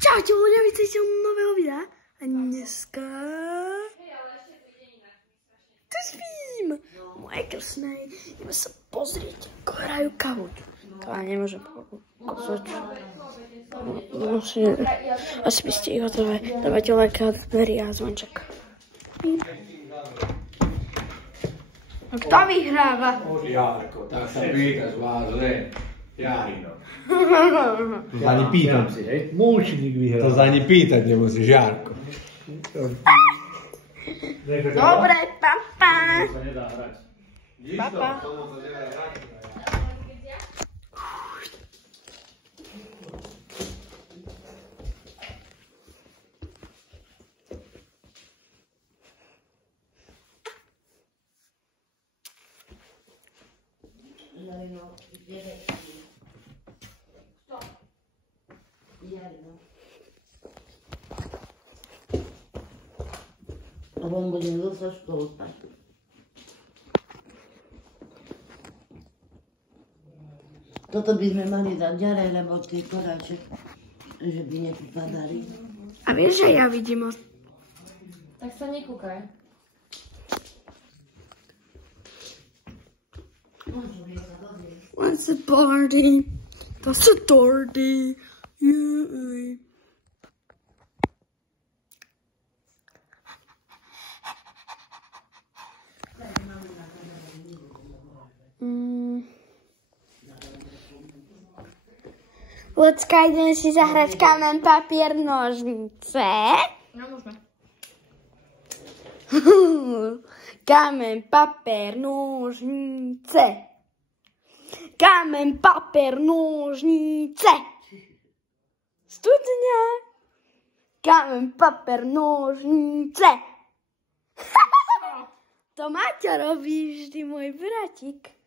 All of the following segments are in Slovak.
Čaute ľudia, vítajte u nového videa. A dneska... Tu spím! Moje krsnej. Ideme sa pozrieť, ako hrajú Kahoot. To ja nemôžem pozrieť. Asi by ste ich hotové. Dávajte like a dverí a zvonček. A kto vyhráva? Jarko, tak sa pýtaš vás len. Jarino. To sa ani pýtať si, hej? Múčnik vyhral. To sa ani pýtať nemusíš, Jarko. Dobre, papa. To sa nedá hrať. Papa. Lebo on bude zase školu spať. Toto by sme mali dať ďalej, lebo tie koráče, že by nepadali. A vieš, že ja vidím Tak sa nekúkaj. What's a party? That's a torty. Yeah. Ľudská, ideme si zahrať kamen, papier, nožnice. No, môžeme. Kamen, papier, nožnice. Kamen, papier, nožnice. Studňa. Kamen, papier, nožnice. To Maťo robí vždy, môj bratík.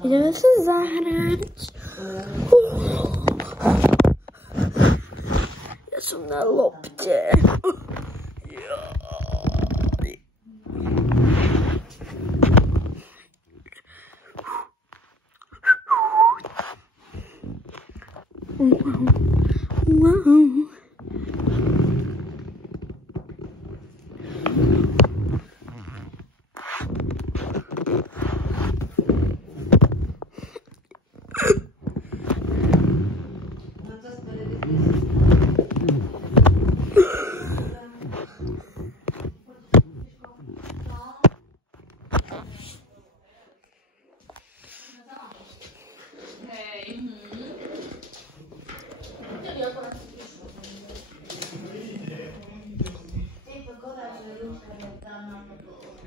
Ideme sa zahrať. Ja som na lopte. Wow.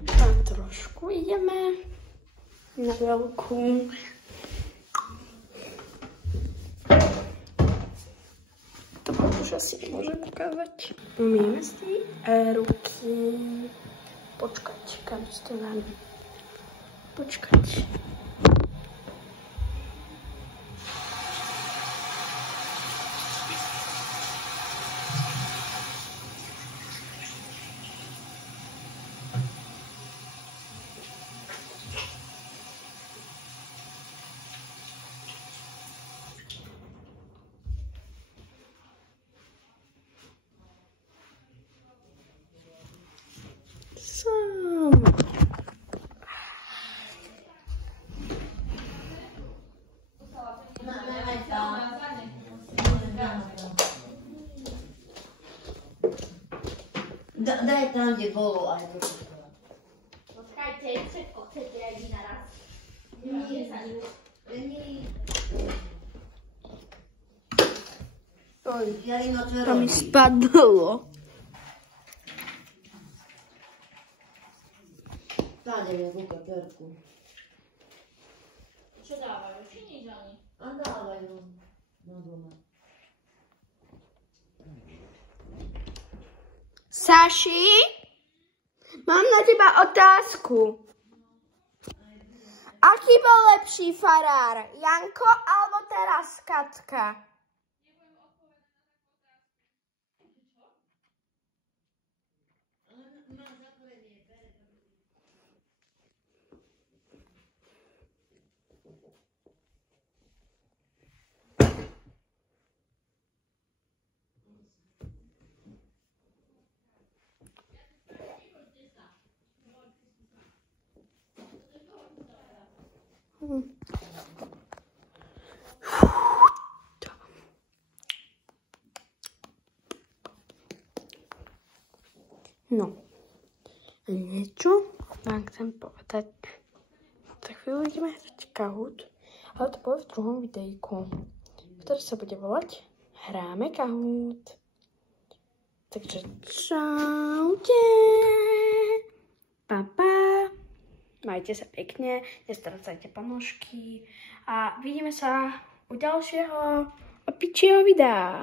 Tam trošku ideme na veľkú. To už asi nemôžem ukázať. Umieme si ruky. Počkať, kam ste vám? Počkať. Daj tam, kde bolo aj to. Počkajte, všetko chcete aj vy naraz. Jarino, čo To mi robí? spadlo. Táde je zvuka perku. Čo dávajú? Či nič ani? A dávajú na doma. Saši, mám na teba otázku. Aký bol lepší farár? Janko alebo teraz Katka? No, niečo vám chcem povedať. Za chvíľu ideme hrať Kahoot, ale to bude v druhom videjku, ktoré sa bude volať Hráme Kahoot. Takže čaute. Pa, pa. Majte sa pekne, nestrácajte ponožky a vidíme sa u ďalšieho opičieho videa.